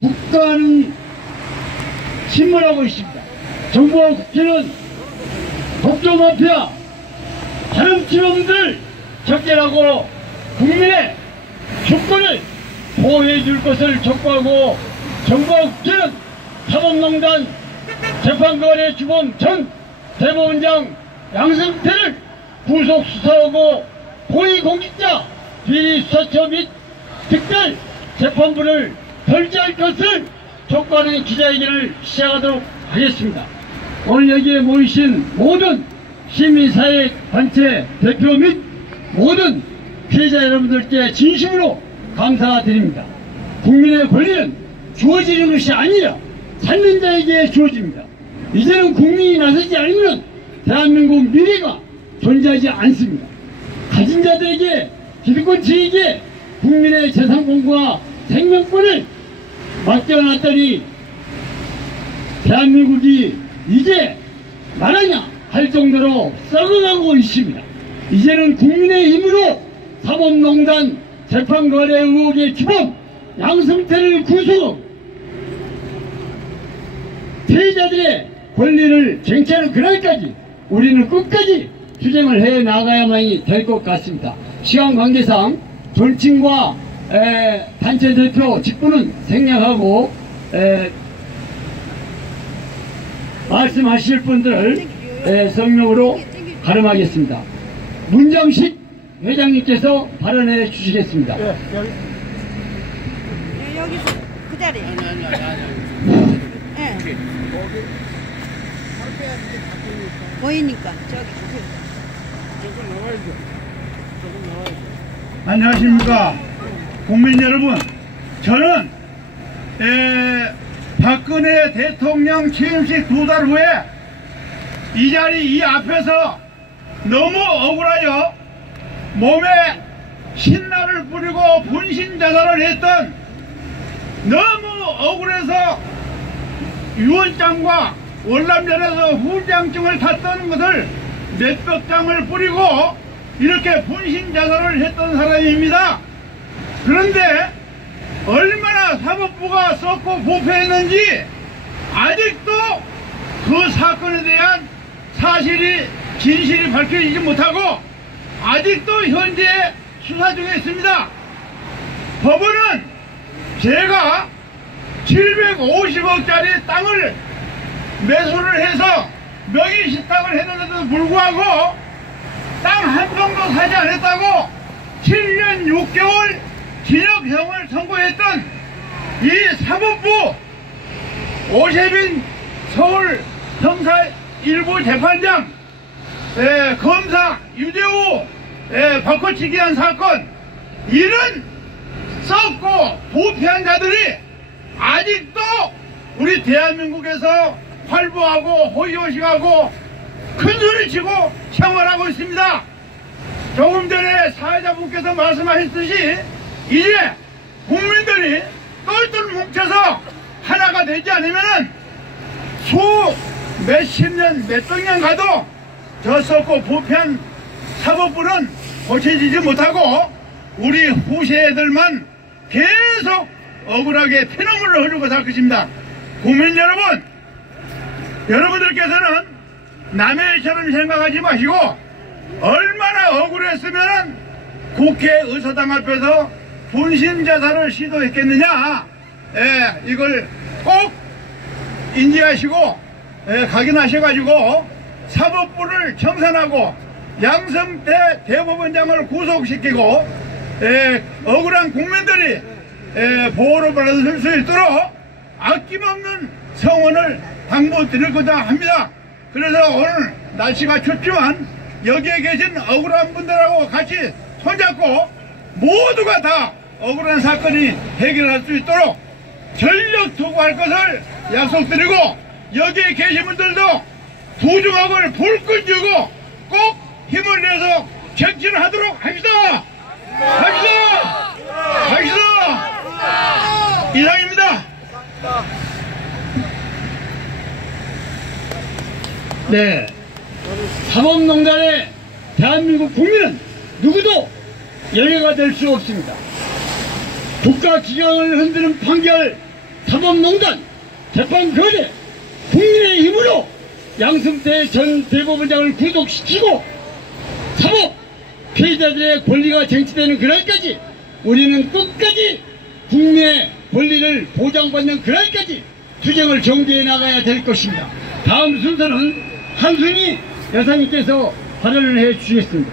국가는 침몰하고 있습니다. 정부와 국회는 법조마피아, 자영친원들 적결하고 국민의 주권을 보호해 줄 것을 촉구하고, 정부와 국회는 사법농단 재판관의 주범 전 대법원장 양승태를 구속 수사하고 고위공직자 비리 수사처 및 특별 재판부를 설치할 것을 촉구하는 기자회견을 시작하도록 하겠습니다. 오늘 여기에 모이신 모든 시민사회 단체 대표 및 모든 피해자 여러분들께 진심으로 감사드립니다. 국민의 권리는 주어지는 것이 아니라 찾는 자에게 주어집니다. 이제는 국민이 나서지 않으면 대한민국 미래가 존재하지 않습니다. 가진 자들에게, 기득권층에게 국민의 재산권과 생명권을 맡겨놨더니 대한민국이 이제 말하냐 할 정도로 썩어가고 있습니다. 이제는 국민의 힘으로 사법농단 재판거래 의혹의 주범 양승태를 구속, 피해자들의 권리를 쟁취하는 그날까지 우리는 끝까지 투쟁을 해 나가야만이 될 것 같습니다. 시간 관계상 정치인과 단체 대표 직분은 생략하고 말씀하실 분들을 성명으로 가름하겠습니다. 문정식 회장님께서 발언해 주시겠습니다. 여기서 그 자리에. 아니. 보이니까 저기 안녕하십니까 국민 여러분. 저는 박근혜 대통령 취임식 2달 후에 이 자리 이 앞에서 너무 억울하여 몸에 신라를 뿌리고 분신자살을 했던, 너무 억울해서 유언장과 월남전에서 후장증을 탔던 것을 몇백 장을 뿌리고 이렇게 분신자살을 했던 사람입니다. 그런데 얼마나 사법부가 썩고 부패했는지 아직도 그 사건에 대한 사실이, 진실이 밝혀지지 못하고 아직도 현재 수사 중에 있습니다. 법원은 제가 750억짜리 땅을 매수를 해서 명의신탁을 했는데도 불구하고 땅 한 평도 사지 않았다고 7년 6개월 징역형을 선고했던 이 사법부 오세빈 서울 형사 1부 재판장, 검사 유재호 바꿔치기 한 사건, 이런 썩고 부패한 자들이 아직도 우리 대한민국에서 활보하고 호의호식하고 큰소리치고 생활하고 있습니다. 조금 전에 사회자분께서 말씀하셨듯이 이제 국민들이 똘똘 뭉쳐서 하나가 되지 않으면은 몇십 년, 몇백 년 가도 저 썩고 부패한 사법부는 고쳐지지 못하고 우리 후세들만 계속 억울하게 피눈물을 흘리고 살 것입니다. 국민 여러분, 여러분들께서는 남의 일처럼 생각하지 마시고 얼마나 억울했으면 국회의사당 앞에서 분신자살을 시도했겠느냐, 이걸 꼭 인지하시고 각인하셔가지고 사법부를 청산하고 양승태 대법원장을 구속시키고 억울한 국민들이 보호를 받을 수 있도록 아낌없는 성원을 당부드리고자 합니다. 그래서 오늘 날씨가 춥지만 여기에 계신 억울한 분들하고 같이 손잡고 모두가 다 억울한 사건이 해결할 수 있도록 전력 투구할 것을 약속드리고, 여기에 계신 분들도 부중학을 불끈 쥐고 꼭 힘을 내서 정치를 하도록 합시다. 합시다. 이상입니다. 네, 사법농단의 대한민국 국민은 누구도 예외가 될 수 없습니다. 국가기강을 흔드는 판결 사법농단, 재판거래, 국민의 힘으로 양승태 전 대법원장을 구속시키고 사법 피해자들의 권리가 쟁취되는 그날까지 우리는 끝까지 국민의 권리를 보장받는 그날까지 투쟁을 정지해 나가야 될 것입니다. 다음 순서는 한순희 여사님께서 발언을 해 주시겠습니다.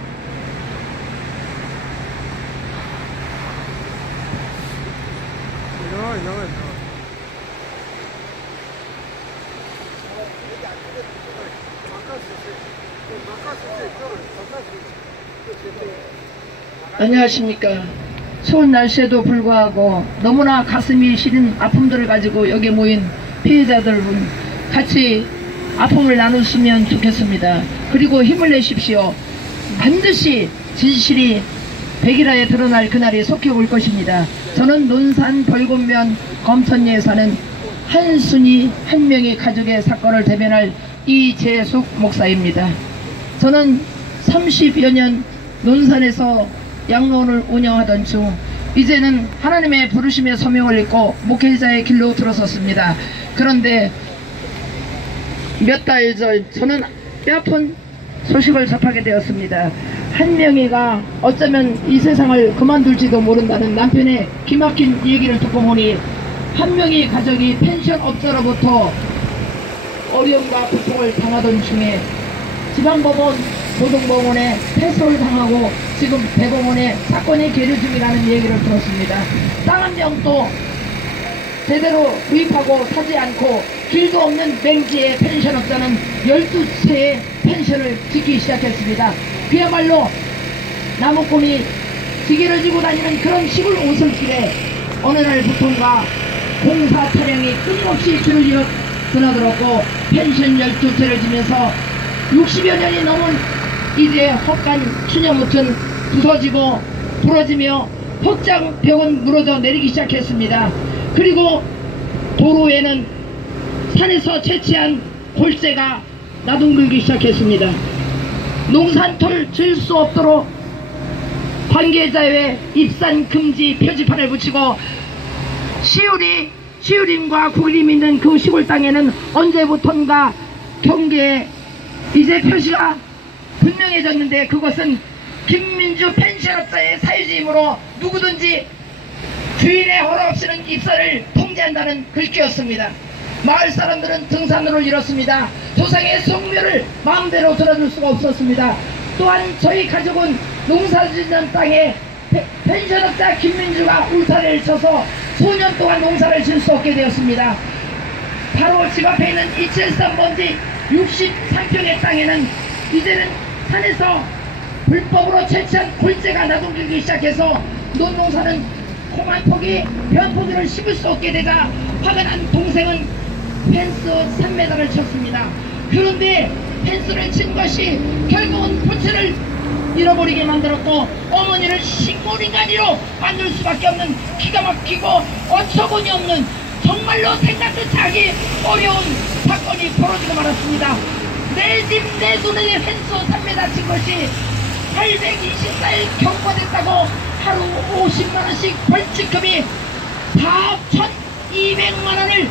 안녕하십니까. 추운 날씨에도 불구하고 너무나 가슴이 시린 아픔들을 가지고 여기 모인 피해자들분 같이 아픔을 나누시면 좋겠습니다. 그리고 힘을 내십시오. 반드시 진실이 백일하에 드러날 그날이 속히 올 것입니다. 저는 논산 벌금면 검천리에 사는 한순희 한 명의 가족의 사건을 대변할 이재숙 목사입니다. 저는 30여 년 논산에서 양로원을 운영하던 중 이제는 하나님의 부르심의 소명을 잊고 목회자의 길로 들어섰습니다. 그런데 몇 달 전 저는 뼈아픈 소식을 접하게 되었습니다. 한 명이가 어쩌면 이 세상을 그만둘지도 모른다는 남편의 기막힌 얘기를 듣고 보니 한 명의 가족이 펜션업자로부터 어려움과 고통을 당하던 중에 지방법원, 고등법원에 패소를 당하고 지금 대법원에 사건이 계류 중이라는 얘기를 들었습니다. 땅 한 명도 제대로 구입하고 사지 않고 길도 없는 맹지의 펜션업자는 12채의 펜션을 짓기 시작했습니다. 그야말로 나무꾼이 기계를 지고 다니는 그런 시골 오솔길에 어느 날부터인가 공사 차량이 끊임없이 줄을 드나들었고 펜션 12채를 지면서 60여 년이 넘은 이제 헛간 추녀무튼 부서지고 부러지며 헛장벽은 무너져 내리기 시작했습니다. 그리고 도로에는 산에서 채취한 골재가 나둥글기 시작했습니다. 농산토를 질 수 없도록 관계자의 입산 금지 표지판을 붙이고 시우림과 구림이 있는 그 시골 땅에는 언제부턴가 경계에 이제 표시가 분명해졌는데 그것은 김민주 펜션업자의 사유지이므로 누구든지 주인의 허락 없이는 입사를 통제한다는 글귀였습니다. 마을 사람들은 등산로를 잃었습니다. 조상의 성묘를 마음대로 들어줄 수가 없었습니다. 또한 저희 가족은 농사짓는 땅에 펜션업자 김민주가 울타리를 쳐서 수년 동안 농사를 질 수 없게 되었습니다. 바로 집 앞에 있는 273번지 63평의 땅에는 이제는 산에서 불법으로 채취한 골재가 나둥기기 시작해서 논농사는 콩한 포기, 변포기를 씹을 수 없게 되자 화가 난 동생은 펜스 3m를 쳤습니다. 그런데 펜스를 친 것이 결국은 본체를 잃어버리게 만들었고 어머니를 식물인간이로 만들 수밖에 없는 기가 막히고 어처구니 없는 정말로 생각도 하기 어려운 사건이 벌어지고 말았습니다. 내 집 내 눈에 펜스 3m 친 것이 824일 경고됐다고 하루 50만원씩 벌칙금이 4,200만원을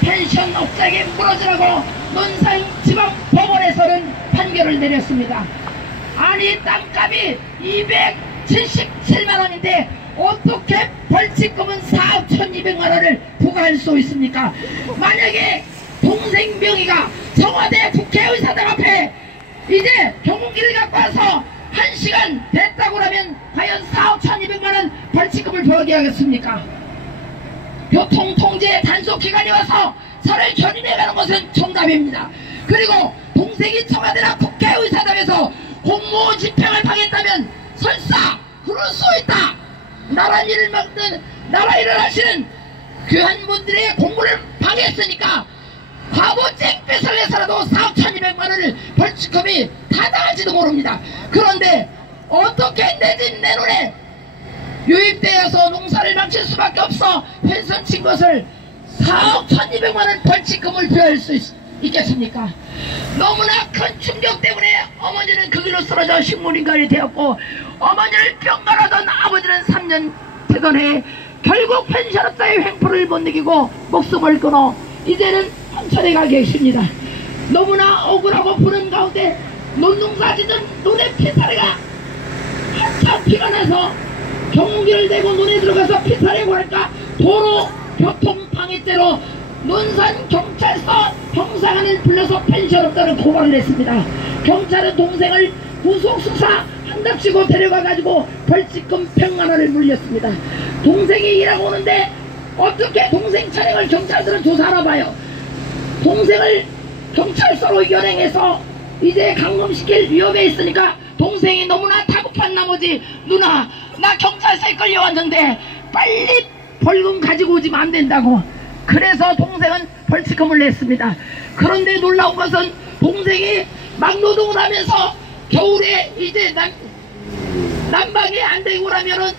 펜션 업자에게 물어주라고 논산지방법원에서는 판결을 내렸습니다. 아니 땅값이 277만원인데 어떻게 벌칙금은 4,200만원을 부과할 수 있습니까? 만약에 동생 명의가 청와대 국회의사당 앞에 이제 경운기를 갖고 와서 1시간 됐다고 하면 과연 4,200만원 벌칙금을 부과하게 하겠습니까? 교통통제 단속기관이 와서 저를 견인해가는 것은 정답입니다. 그리고 동생이 청와대나 국회의사당에서 공무원 집행을 당했다면 설사 그럴 수 있다. 나라 일을 막는 나라 일을 하시는 귀한 분들의 공부를 방해했으니까 과부 쨍빛을 내서라도 4,200만원을 벌칙금이 타당할지도 모릅니다. 그런데 어떻게 내 집 내 눈에 유입되어서 농사를 망칠 수밖에 없어 펜션 친 것을 4억 1,200만원 벌칙금을 부여할 수 있겠습니까? 너무나 큰 충격 때문에 어머니는 그 길로 쓰러져 식물인간이 되었고 어머니를 병가하던 아버지는 3년 퇴근해 결국 펜션업자의 횡포를 못 이기고 목숨을 끊어 이제는 황천에 가 계십니다. 너무나 억울하고 부른 가운데 논농사 짓는 논의 피살이가 한참 피가 나서 경운기를 대고 논에 들어가서 피살이고 할까 도로 교통방해죄로 논산경찰서 형사관을 불러서 펜션업자를 고발을 했습니다. 경찰은 동생을 구속수사 한답시고 데려가가지고 벌칙금 100만원을 물렸습니다. 동생이 일하고 오는데 어떻게 동생 차량을 경찰들은 조사하나 봐요. 동생을 경찰서로 연행해서 이제 감금시킬 위험에 있으니까 동생이 너무나 다급한 나머지 누나 나 경찰서에 끌려왔는데 빨리 벌금 가지고 오지면 안 된다고. 그래서 동생은 벌칙금을 냈습니다. 그런데 놀라운 것은 동생이 막노동을 하면서 겨울에 이제 난방이 안 되고 나면은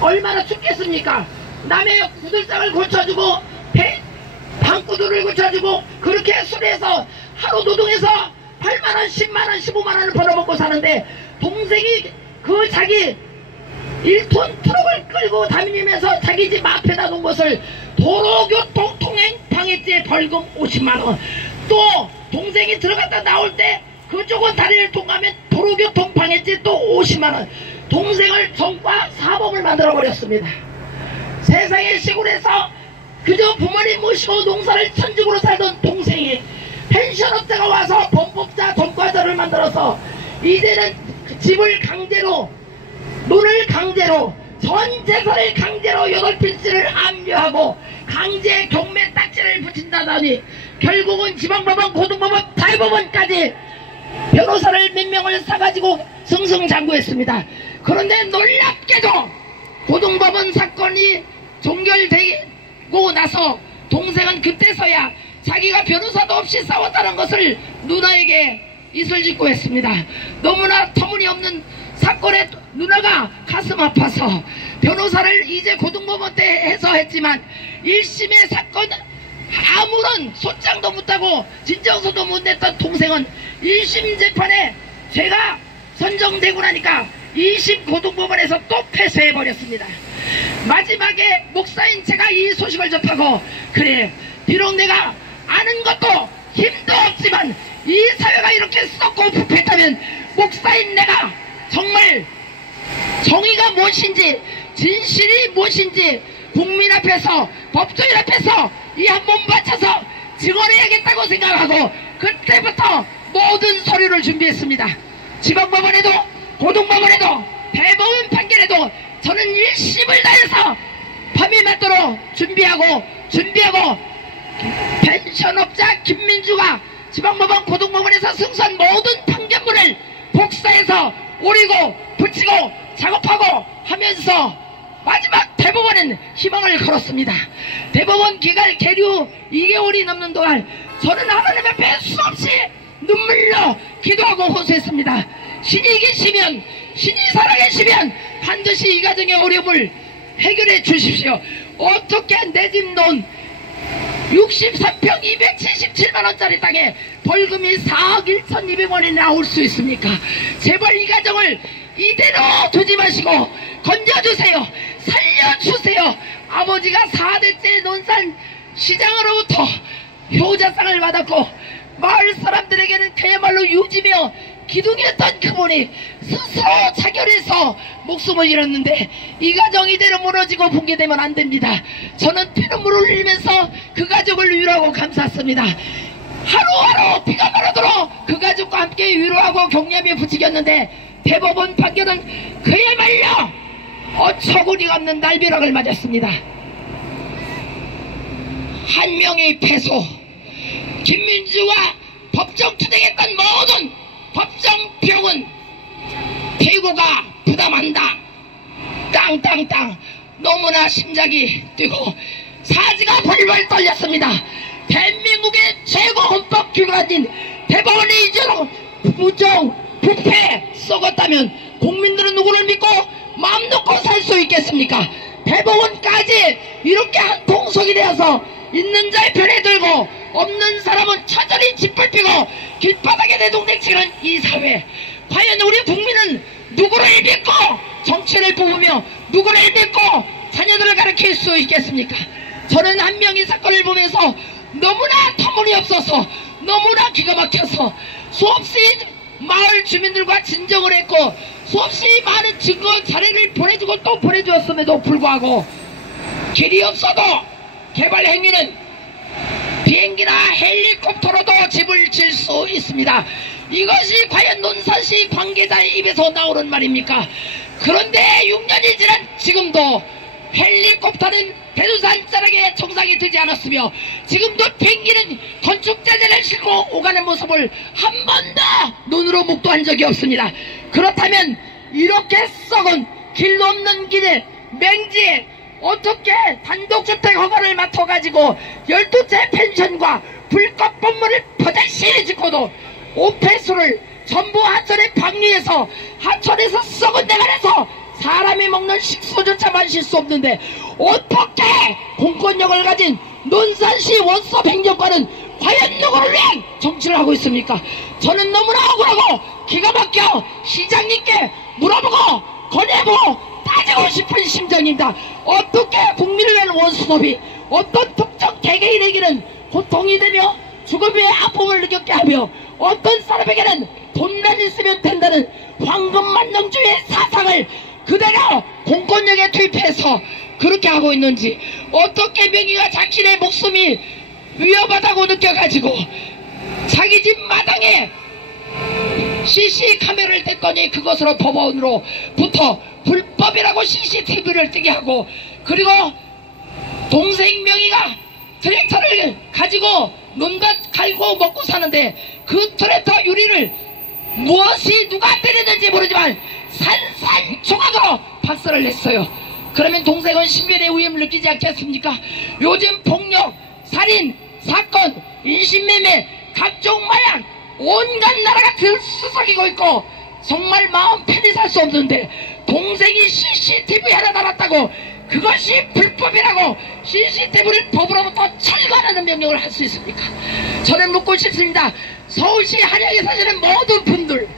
얼마나 춥겠습니까? 남의 구들장을 고쳐주고 방구들을 고쳐주고 그렇게 술에서 하루 노동해서 8만원 10만원 15만원을 벌어먹고 사는데 동생이 그 자기 1톤 트럭을 끌고 다니면서 자기 집 앞에다 놓은 것을 도로교통 통행 방해죄 벌금 50만원, 또 동생이 들어갔다 나올 때 그쪽은 다리를 통과하면 도로교통 방해죄 또 50만원, 동생을 전과 사범을 만들어버렸습니다. 세상의 시골에서 그저 부모님 모시고 농사를 천직으로 살던 동생이 펜션업자가 와서 범법자 전과자를 만들어서 이제는 집을 강제로, 논을 강제로, 전 재산을 강제로 8필지를 압류하고 강제 경매 딱지를 붙인다더니 결국은 지방법원, 고등법원, 대법원까지 변호사를 몇 명을 사가지고 승승장구했습니다. 그런데 놀랍게도 고등법원 사건이 종결되고 나서 동생은 그때서야 자기가 변호사도 없이 싸웠다는 것을 누나에게 이슬짓고 했습니다. 너무나 터무니없는 사건에 누나가 가슴 아파서 변호사를 이제 고등법원 때 해서 했지만 1심의 사건 아무런 소장도 못하고 진정서도 못 냈던 동생은 1심 재판에 죄가 선정되고 나니까 2심 고등법원에서 또 패소해버렸습니다. 마지막에 목사인 제가 이 소식을 접하고 그래 비록 내가 아는 것도 힘도 없지만 이 사회가 이렇게 썩고 부패했다면 목사인 내가 정말 정의가 무엇인지 진실이 무엇인지 국민 앞에서 법조인 앞에서 이 한 몸 바쳐서 증언해야겠다고 생각하고 그때부터 모든 서류를 준비했습니다. 지방법원에도 고등법원에도 대법원 판결에도 저는 1심을 다해서 밤이 맞도록 준비하고 펜션업자 김민주가 지방법원 고등법원에서 승소한 모든 판결문을 복사해서 오리고 붙이고 작업하고 하면서 마지막 대법원은 희망을 걸었습니다. 대법원 기갈 계류 2개월이 넘는 동안 저는 하나님 앞에 수없이 눈물로 기도하고 호소했습니다. 신이 계시면, 신이 살아계시면 반드시 이 가정의 어려움을 해결해 주십시오. 어떻게 내 집 논 63평 277만원짜리 땅에 벌금이 4억 1,200원이 나올 수 있습니까? 제발 이 가정을 이대로 두지 마시고 건져주세요. 살려주세요. 아버지가 4대째 논산 시장으로부터 효자상을 받았고 마을 사람들에게는 그야말로 유지며 기둥이었던 그분이 스스로 자결해서 목숨을 잃었는데 이 가정 이대로 무너지고 붕괴되면 안 됩니다. 저는 피눈물을 흘리면서 그 가족을 위로하고 감쌌습니다. 하루하루 비가 말아도록 그 가족과 함께 위로하고 격려하며 부추겼는데 대법원 판결은 그야말로 어처구니가 없는 날벼락을 맞았습니다. 한 명의 패소, 김민주와 법정 투쟁했던 모든 법정병은 대구가 부담한다. 땅땅땅 너무나 심장이 뛰고 사지가 벌벌 떨렸습니다. 대한민국의 최고 헌법기관인 대법원이 이제로 부정, 부패 썩었다면 국민들은 누구를 믿고 마음 놓고 살 수 있겠습니까? 대법원까지 이렇게 한 통속이 되어서 있는 자의 편에 들고 없는 사람은 처절히 짓밟히고 길바닥에 내동댕치는 이 사회, 과연 우리 국민은 누구를 믿고 정치를 뽑으며 누구를 믿고 자녀들을 가르칠 수 있겠습니까? 저는 한 명이 사건을 보면서 너무나 터무니없어서, 너무나 기가 막혀서 수없이 마을 주민들과 진정을 했고 수없이 많은 증거 자료를 보내주고 또 보내주었음에도 불구하고 길이 없어도 개발 행위는 비행기나 헬리콥터로도 집을 질 수 있습니다. 이것이 과연 논산시 관계자의 입에서 나오는 말입니까? 그런데 6년이 지난 지금도 헬리콥터는 대두산 자락에 정상이 되지 않았으며 지금도 비행기는 건축자재를 싣고 오가는 모습을 한 번도 눈으로 목도한 적이 없습니다. 그렇다면 이렇게 썩은 길도 없는 길에 맹지에 어떻게 단독주택 허가를 맡아가지고 12채 펜션과 불법 건물을 버젓이 짓고도 오폐수를 전부 하천에 방류해서 하천에서 썩은 내간에서 사람이 먹는 식수조차 마실 수 없는데 어떻게 공권력을 가진 논산시 원섭 행정관은 과연 누구를 위한 정치를 하고 있습니까? 저는 너무나 억울하고 기가 막혀 시장님께 물어보고 권해보고 따지고 싶은 심정입니다. 어떻게 국민을 위한 원수톱이 어떤 특정 개개인에게는 고통이 되며 죽음의 아픔을 느꼈게 하며 어떤 사람에게는 돈만 있으면 된다는 황금만능주의 사상을 그대로 공권력에 투입해서 그렇게 하고 있는지, 어떻게 명의가 자신의 목숨이 위험하다고 느껴가지고 자기 집 마당에 CC 카메라를 댔더니 그것으로 법원으로부터 불법이라고 CCTV를 뜨게 하고, 그리고 동생 명의가 트랙터를 가지고 논밭 갈고 먹고 사는데 그 트랙터 유리를 무엇이 누가 때렸는지 모르지만 산산조각으로 박살을 냈어요. 그러면 동생은 신변의 위험을 느끼지 않겠습니까? 요즘 폭력, 살인, 사건, 인신매매, 각종 마약 온갖 나라가 들쑤석이고 있고 정말 마음 편히 살 수 없는데 동생이 CCTV 하나 달았다고 그것이 불법이라고 CCTV를 법으로부터 철거하는 명령을 할 수 있습니까? 저는 묻고 싶습니다. 서울시 한양에 사시는 모든 분들,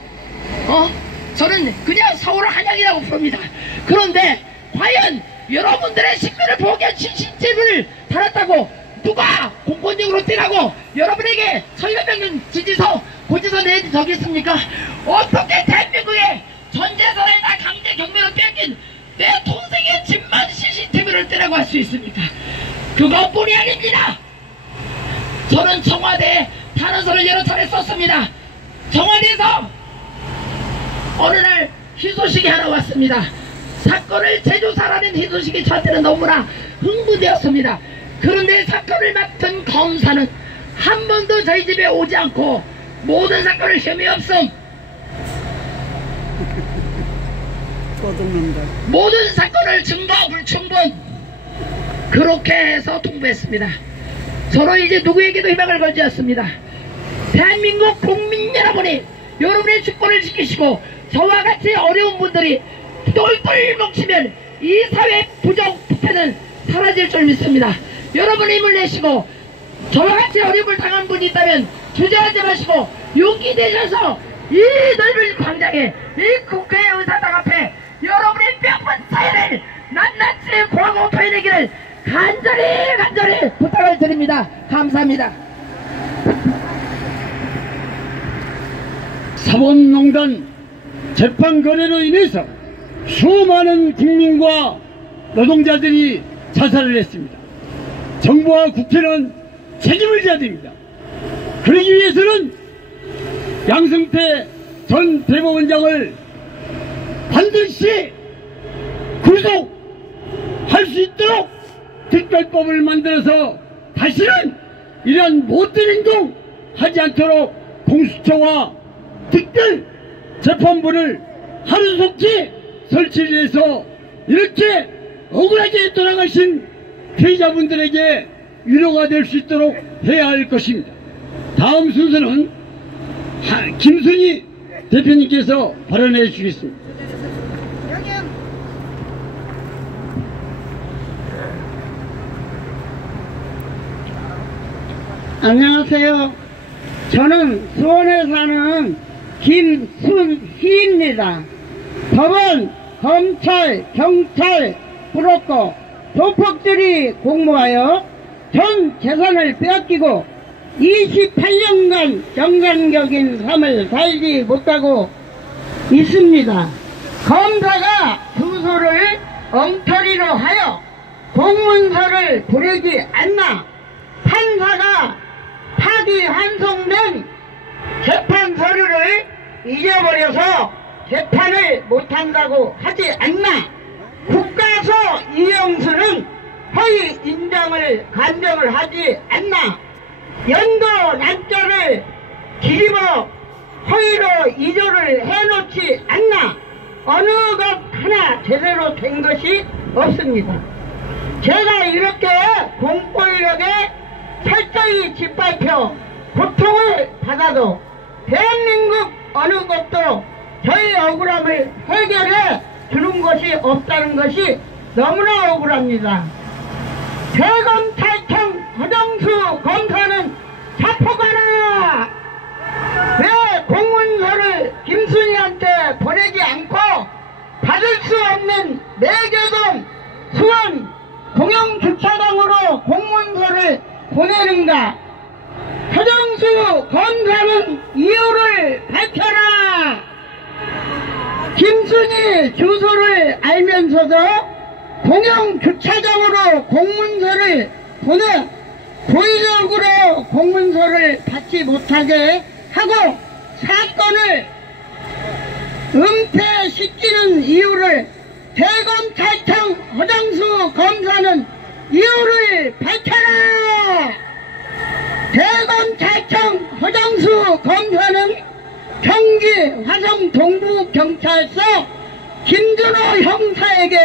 저는 그냥 서울 한양이라고 부릅니다. 그런데 과연 여러분들의 식민을 보기 위한 CCTV를 달았다고 누가 공권력으로 떼라고 여러분에게 서울명령 지지서 고지서 낸 적이 있습니까? 어떻게 대한민국의 전재산에다 강제 경매로 뺏긴 내 동생의 집만 CCTV를 떼라고 할 수 있습니까? 그것뿐이 아닙니다. 저는 청와대에 탄원서를 여러 차례 썼습니다. 청와대에서 어느 날 희소식이 하나 왔습니다. 사건을 재조사라는 희소식이 저한테는 너무나 흥분되었습니다. 그런데 사건을 맡은 검사는 한 번도 저희 집에 오지 않고 모든 사건을 혐의 없음, 모든 사건을 증거 불충분 그렇게 해서 통보했습니다. 저는 이제 누구에게도 희망을 걸지 않습니다. 대한민국 국민 여러분이 여러분의 주권을 지키시고 저와 같이 어려운 분들이 똘똘 뭉치면 이 사회 부정부패는 사라질 줄 믿습니다. 여러분이 힘을 내시고 저와 같이 어려움을 당한 분이 있다면 주저하지 마시고 용기 내셔서 이 넓은 광장에 이 국회의사당 앞에 여러분의 뼈아픈 사연을 낱낱이 구하고 토해내기를 간절히 부탁을 드립니다. 감사합니다. 사법농단 재판 거래로 인해서 수많은 국민과 노동자들이 자살을 했습니다. 정부와 국회는 책임을 져야 됩니다. 그러기 위해서는 양승태 전 대법원장을 반드시 구속할 수 있도록 특별법을 만들어서 다시는 이러한 못된 행동 하지 않도록 공수처와 특별 재판부를 하루속히 설치를 해서 이렇게 억울하게 돌아가신 피해자분들에게 위로가 될 수 있도록 해야 할 것입니다. 다음 순서는 김순희 대표님께서 발언해 주시겠습니다. 안녕하세요. 저는 수원에 사는 김순희입니다. 법원, 검찰, 경찰, 그렇고 조폭들이 공모하여 전 재산을 빼앗기고 28년간 정상적인 삶을 살지 못하고 있습니다. 검사가 주소를 엉터리로 하여 공문서를 보내지 않나 판사가 파기환송된 재판 서류를 잊어버려서 재판을 못한다고 하지 않나 국가서 이영수는 허위 인정을 간정을 하지 않나 연도 날짜를 뒤집어 허위로 이조를 해놓지 않나 어느 것 하나 제대로 된 것이 없습니다. 제가 이렇게 공권력에 철저히 짓밟혀 고통을 받아도 대한민국 어느 것도 저희 억울함을 해결해 주는 것이 없다는 것이 너무나 억울합니다. 대검찰청 허정수 검사는 자포가라! 왜 공문서를 김순희한테 보내지 않고 받을 수 없는 매개동 수원 공영주차장으로 공문서를 보내는가? 허정수 검사는 이유를 밝혀라! 김순희 주소를 알면서도 공영주차장으로 공문서를 보내 고의적으로 공문서를 받지 못하게 하고 사건을 은폐시키는 이유를 대검찰청 허정수 검사는 이유를 밝혀라! 대검찰청 허정수 검사는 경기 화성 동부경찰서 김준호 형사에게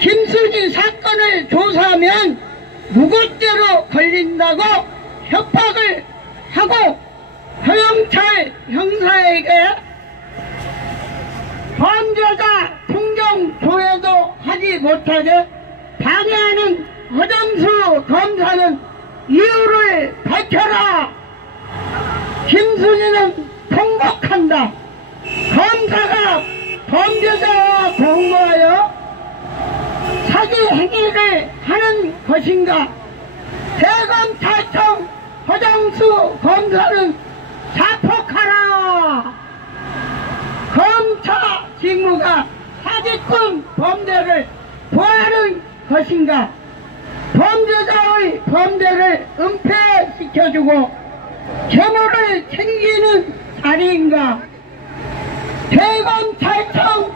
김순희 사건을 조사하면 무고죄로 걸린다고 협박을 하고 허영철 형사에게 범죄자 풍경 조회도 하지 못하게 방해하는 허정수 검사는 이유를 밝혀라! 김순희는 통곡한다. 검사가 범죄자와 공모하여 사기 행위를 하는 것인가? 대검찰청 허정수 검사는 자폭하라! 검사 직무가 사기꾼 범죄를 보호하는 것인가? 범죄자의 범죄를 은폐시켜주고 재물을 챙기는 자리인가? 대검찰청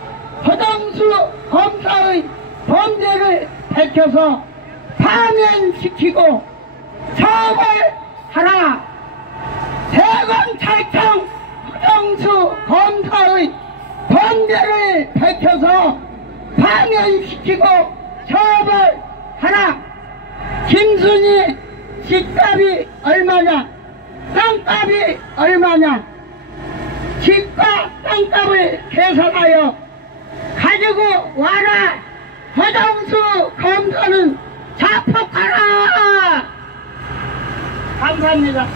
허정수 검사의 범죄를 밝혀서 파면시키고 처벌하라! 대검찰청 허정수 검사의 범죄를 밝혀서 파면시키고 처벌하라! 김순희 집값이 얼마냐? 땅값이 얼마냐? 집과 땅값을 계산하여 가지고 와라! 허정수 검사는 자폭하라! 감사합니다.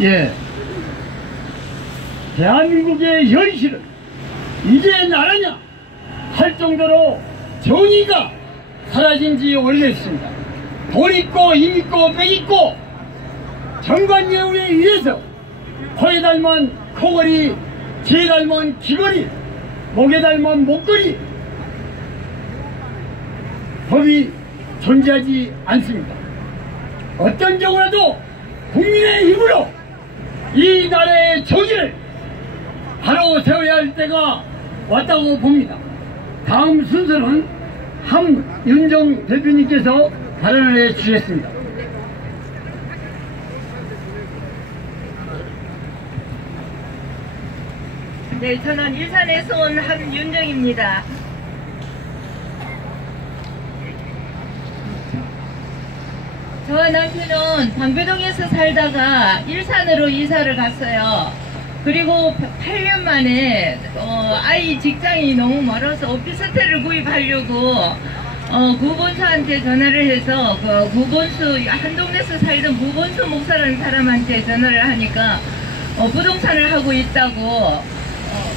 예. 대한민국의 현실은 이제 나라냐 할 정도로 정의가 사라진 지 오래됐습니다. 돈 있고 힘 있고 백 있고 정관예우에 의해서 코에 닮은 코걸이, 지에 닮은 귀걸이, 목에 닮은 목걸이 법이 존재하지 않습니다. 어떤 경우라도 국민의 힘으로 이 나라의 정의를 바로 세워야 할 때가 왔다고 봅니다. 다음 순서는 함윤정 대표님께서 발언을 해주시겠습니다. 네, 저는 일산에서 온 함윤정입니다. 저와 남편은 방배동에서 살다가 일산으로 이사를 갔어요. 그리고 8년 만에 아이 직장이 너무 멀어서 오피스텔을 구입하려고 구본수한테 전화를 해서 그 구본수 한 동네에서 살던 구본수 목사라는 사람한테 전화를 하니까 부동산을 하고 있다고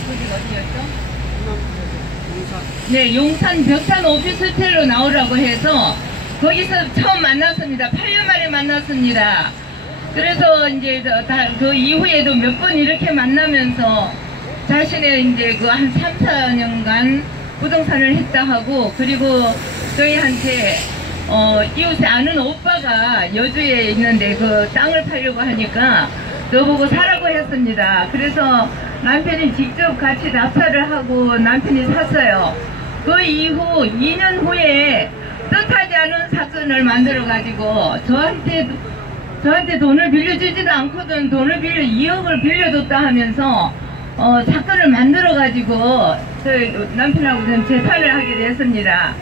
거기 어디였죠? 네, 용산 벽산 오피스텔로 나오라고 해서 거기서 처음 만났습니다. 8년 만에 만났습니다. 그래서 이제 그 이후에도 몇 번 이렇게 만나면서 자신의 이제 그 한 3, 4년간 부동산을 했다 하고, 그리고 저희한테 이웃에 아는 오빠가 여주에 있는데 그 땅을 팔려고 하니까 너보고 사라고 했습니다. 그래서 남편이 직접 같이 납사를 하고 남편이 샀어요. 그 이후 2년 후에 뜻하지 않은 사건을 만들어 가지고 저한테 돈을 빌려주지도 않거든. 돈을 2억을 빌려줬다 하면서 사건을 만들어 가지고 저희 남편하고 좀 재판을 하게 됐습니다.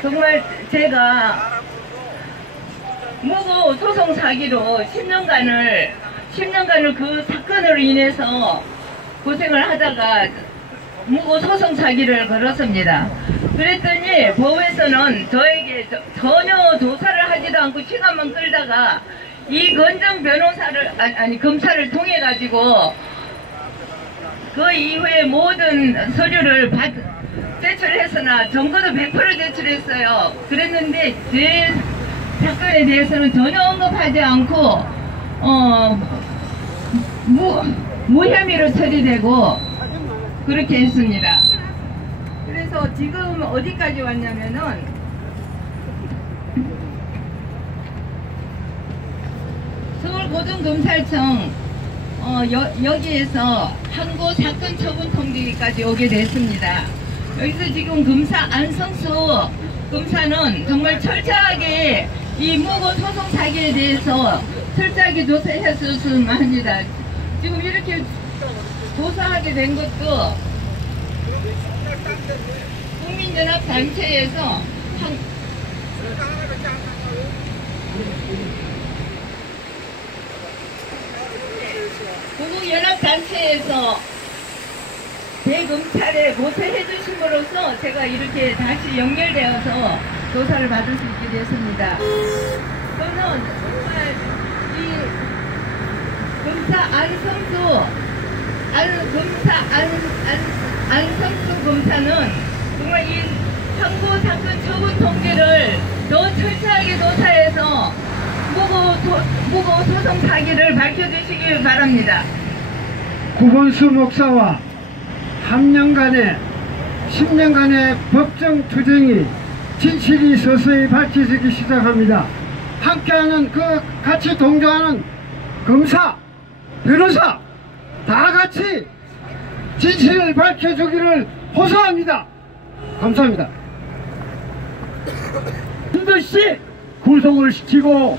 정말 제가 무고 소송 사기로 10년간을 그 사건으로 인해서 고생을 하다가 무고 소송 사기를 걸었습니다. 그랬더니 법에서는 저에게 전혀 조사를 하지도 않고 시간만 끌다가 이건정 변호사를 검사를 통해 가지고 그 이후에 모든 서류를 제출했으나 정거도 100% 제출했어요. 그랬는데 제 사건에 대해서는 전혀 언급하지 않고 무혐의로 처리되고 그렇게 했습니다. 그래서 지금 어디까지 왔냐면은 서울고등검찰청 여기에서 항고 사건 처분 통지까지 오게 됐습니다. 여기서 지금 검사 안성수 검사는 정말 철저하게 이 무고 소송 사기에 대해서 철저하게 조사했었으면 합니다. 지금 이렇게 조사하게 된 것도 국민연합단체에서 국민연합단체에서 대검찰에 모태해 주심으로써 제가 이렇게 다시 연결되어서 조사를 받을 수 있게 됐습니다. 저는 정말 이 검사 안성수 검사는 정말 이 항고 사건 처분 통계를 더 철저하게 조사해서 무고 소송 사기를 밝혀주시길 바랍니다. 구본수 목사와 3년간의 10년간의 법정 투쟁이 진실이 서서히 밝혀지기 시작합니다. 함께하는 같이 동조하는 검사, 변호사 다 같이 진실을 밝혀주기를 호소합니다. 감사합니다. 반드시 구속을 시키고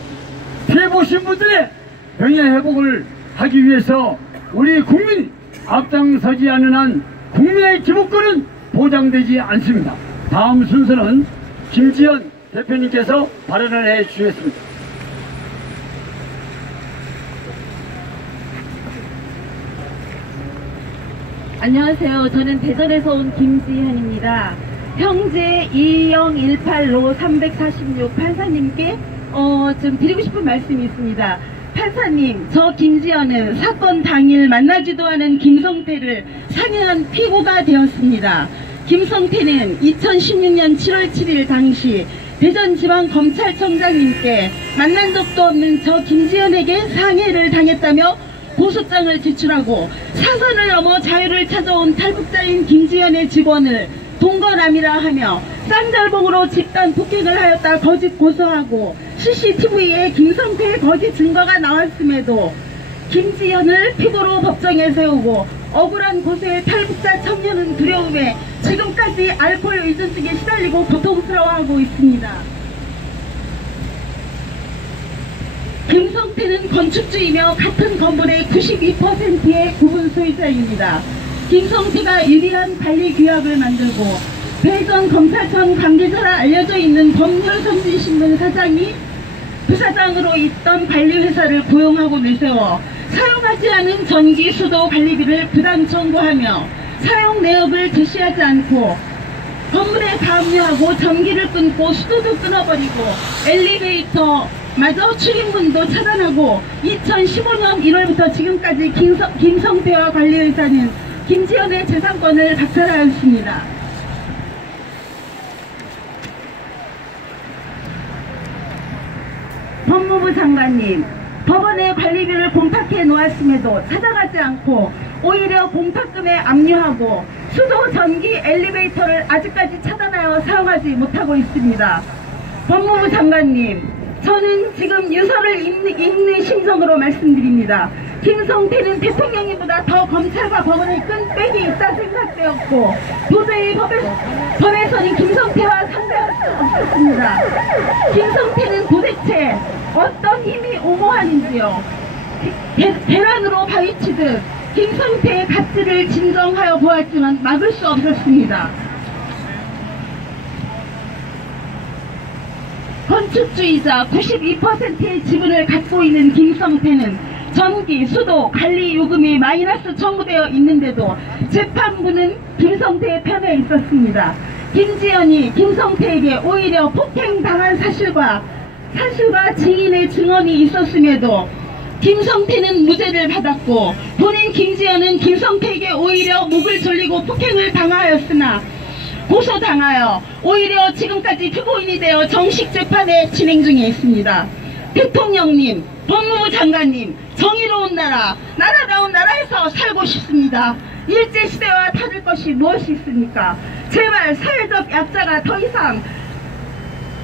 피해보신 분들의 병의 회복을 하기 위해서 우리 국민이 앞장서지 않는 한 국민의 기본권은 보장되지 않습니다. 다음 순서는 김지연 대표님께서 발언을 해 주시겠습니다. 안녕하세요. 저는 대전에서 온 김지현입니다. 형제 2018로 346 판사님께 좀 드리고 싶은 말씀이 있습니다. 판사님, 저 김지연은 사건 당일 만나지도 않은 김성태를 상해한 피고가 되었습니다. 김성태는 2016년 7월 7일 당시 대전지방검찰청장님께 만난 적도 없는 저 김지연에게 상해를 당했다며 고소장을 제출하고 사선을 넘어 자유를 찾아온 탈북자인 김지연의 직원을 동거남이라 하며 쌍절봉으로 집단 폭행을 하였다 거짓 고소하고 CCTV에 김성태의 거짓 증거가 나왔음에도 김지연을 피고로 법정에 세우고 억울한 고소의 탈북자 청년은 두려움에 지금까지 알코올 의존증에 시달리고 고통스러워하고 있습니다. 김성태는 건축주이며 같은 건물의 92%의 구분 소유자입니다. 김성태가 유리한 관리 규약을 만들고 대전 검찰청 관계자라 알려져 있는 법률선진신문 사장이 부사장으로 있던 관리회사를 고용하고 내세워 사용하지 않은 전기, 수도 관리비를 부당 청구하며 사용 내역을 제시하지 않고 건물에 가압류하고 전기를 끊고 수도도 끊어버리고 엘리베이터마저 출입문도 차단하고 2015년 1월부터 지금까지 김성태와 관리의사는 김지연의 재산권을 박탈하였습니다. 법무부 장관님, 법원의 관리비를 공탁해 놓았음에도 찾아가지 않고 오히려 공탁금에 압류하고 수도, 전기, 엘리베이터를 아직까지 차단하여 사용하지 못하고 있습니다. 법무부 장관님, 저는 지금 유서를 읽는 심정으로 말씀드립니다. 김성태는 대통령님보다 더 검찰과 법원의 끈백이 있다 생각되었고 도저히 법에서는 김성태와 상대할 수 없었습니다. 김성태는 도대체 어떤 힘이 옹호하는지요. 대란으로 파헤치듯 김성태의 가치를 진정하여 보았지만 막을 수 없었습니다. 건축주의자 92%의 지분을 갖고 있는 김성태는 전기, 수도, 관리 요금이 마이너스 청구되어 있는데도 재판부는 김성태의 편에 있었습니다. 김지연이 김성태에게 오히려 폭행당한 사실과 증인의 증언이 있었음에도 김성태는 무죄를 받았고 본인 김지연은 김성태에게 오히려 목을 졸리고 폭행을 당하였으나 고소당하여 오히려 지금까지 피고인이 되어 정식 재판에 진행 중에 있습니다. 대통령님, 법무부 장관님, 정의로운 나라, 나라다운 나라에서 살고 싶습니다. 일제시대와 다를 것이 무엇이 있습니까? 제발 사회적 약자가 더 이상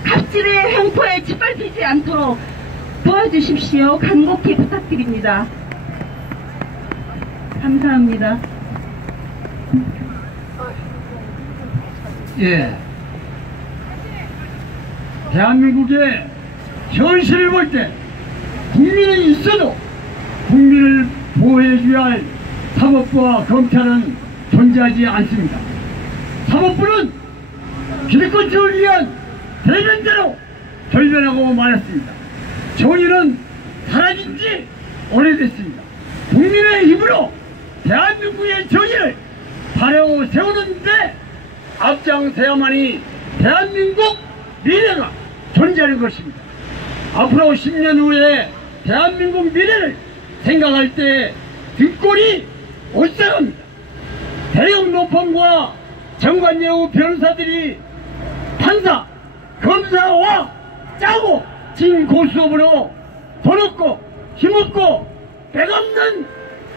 갑질의 횡포에 짓밟히지 않도록 도와주십시오. 간곡히 부탁드립니다. 감사합니다. 예. 대한민국의 현실을 볼 때 국민이 있어도 국민을 보호해줘야 할 사법부와 검찰은 존재하지 않습니다. 사법부는 기득권층을 위한 대변자로 결변하고 말았습니다. 정의는 사라진 지 오래됐습니다. 국민의 힘으로 대한민국의 정의를 바로 세우는데 앞장서야만이 대한민국 미래가 존재하는 것입니다. 앞으로 10년 후에 대한민국 미래를 생각할 때 등골이 오싹합니다. 대형 노펌과 정관예우 변호사들이 판사, 검사와 짜고 진 고수업으로 돈 없고 힘없고 백없는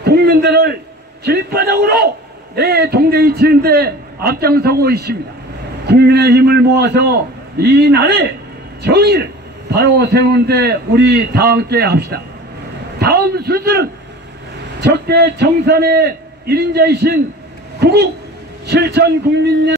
국민들을 길바닥으로 내 동대이 치는데 앞장서고 있습니다. 국민의 힘을 모아서 이 나라의 정의를 바로 세우는데 우리 다 함께 합시다. 다음 순서는 적대 청산의 1인자이신 구국 실천국민연